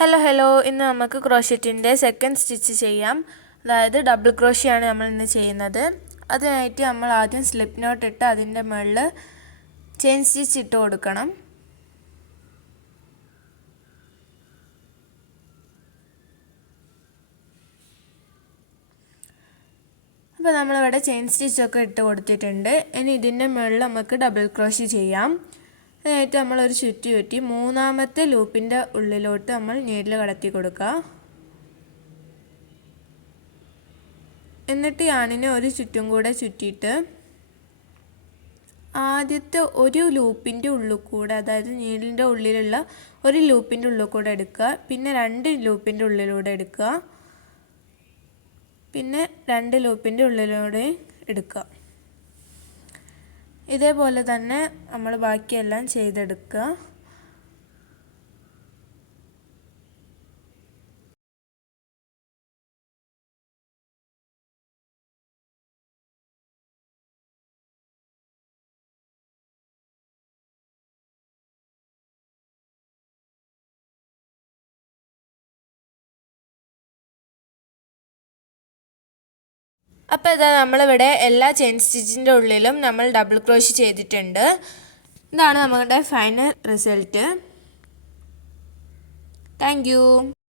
Hello ഇന്ന് നമുക്ക് ക്രോഷറ്റിൻ്റെ second stitch ചെയ്യാം. അതായത് ഡബിൾ ക്രോഷിയാണ് നമ്മൾ ഇന്ന് ചെയ്യുന്നത്. അതിനായിട്ട് നമ്മൾ ആദ്യം സ്ലിപ്പ് നോട്ട് ഇട്ട് അതിൻ്റെ മുകളിൽ ചെയിൻ സ്റ്റിച്ച് ഇട്ട് കൊടുക്കണം. അപ്പോൾ നമ്മളിവിടെ ചെയിൻ സ്റ്റിച്ചൊക്കെ ഇട്ട് കൊടുത്തിട്ടുണ്ട്. ഇനി ഇതിൻ്റെ മുകളിൽ നമുക്ക് ഡബിൾ ക്രോഷി ചെയ്യാം. അതിനായിട്ട് നമ്മളൊരു ചുറ്റി മൂന്നാമത്തെ ലൂപ്പിൻ്റെ ഉള്ളിലോട്ട് നമ്മൾ നീഡിൽ കടത്തി കൊടുക്കുക. എന്നിട്ട് യാണിനെ ഒരു ചുറ്റും കൂടെ ചുറ്റിയിട്ട് ആദ്യത്തെ ഒരു ലൂപ്പിൻ്റെ ഉള്ളിൽ കൂടെ, അതായത് നീഡിലിൻ്റെ ഉള്ളിലുള്ള ഒരു ലൂപ്പിൻ്റെ ഉള്ളിൽ കൂടെ എടുക്കുക. പിന്നെ 2 ലൂപ്പിൻ്റെ ഉള്ളിലൂടെ എടുക്കുക. പിന്നെ 2 ലൂപ്പിൻ്റെ ഉള്ളിലൂടെ എടുക്കുക. ഇതേപോലെ തന്നെ നമ്മൾ ബാക്കിയെല്ലാം ചെയ്തെടുക്കുക. അപ്പോൾ ഇതാ നമ്മളിവിടെ എല്ലാ ചെയിൻ സ്റ്റിച്ചിൻ്റെ ഉള്ളിലും നമ്മൾ ഡബിൾ ക്രോഷി ചെയ്തിട്ടുണ്ട്. ഇതാണ് നമ്മുടെ ഫൈനൽ റിസൾട്ട്. Thank you.